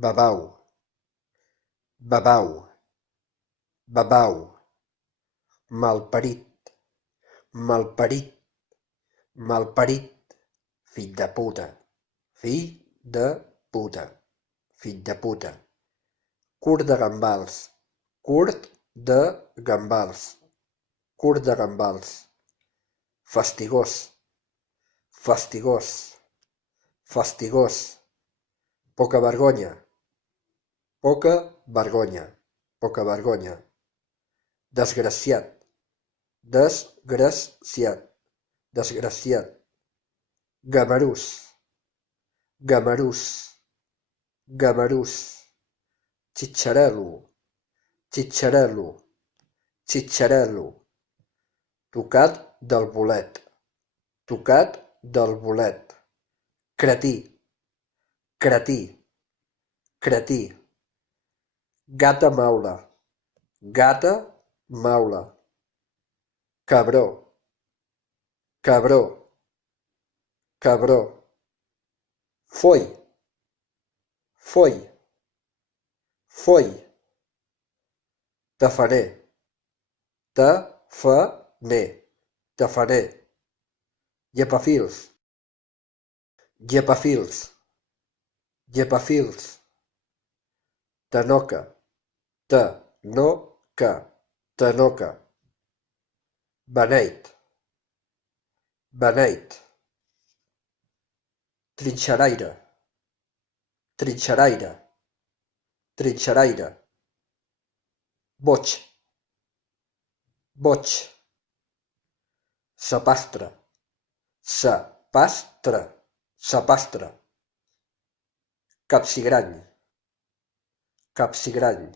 babau, babau, babau, malparit, malparit, malparit, fill de puta, fill de puta, fill de puta, curt de gambals, curt de gambals, curt de gambals, fastigós, fastigós, fastigós, poca vergonya, poca vergonya, poca vergonya, desgraciat, desgraciat, desgraciat, gamarús, gamarús, gamarús, xitxarel·lo, xitxarel·lo, xitxarel·lo, tocat del bolet, tocat del bolet, cretí, cretí, cretí, gata maula, gata maula, cabró, cabró, cabró, foll, foll, foll, tafaner, tafaner, tafaner, llepafils, llepafils, llepafils, tanoca, tanoca, tanoca, beneit, beneit, trinxeraire, trinxeraire, trinxeraire, boig, boig, sapastre, sapastre, sapastre, capsigrany, capsigrany,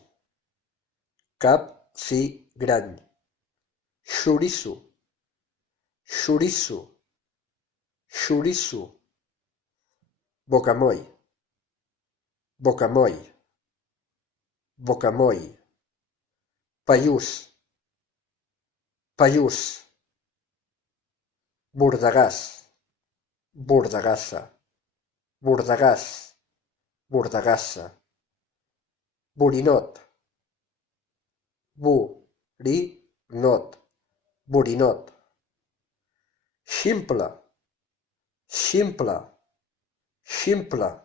capsigrany, xoriço, xoriço, xoriço, bocamoll, bocamoll, bocamoll, paiús, paiús, bordegàs, bordegassa, bordegàs, bordegassa, borinot, borinot, borinot, ximple, ximple, ximple,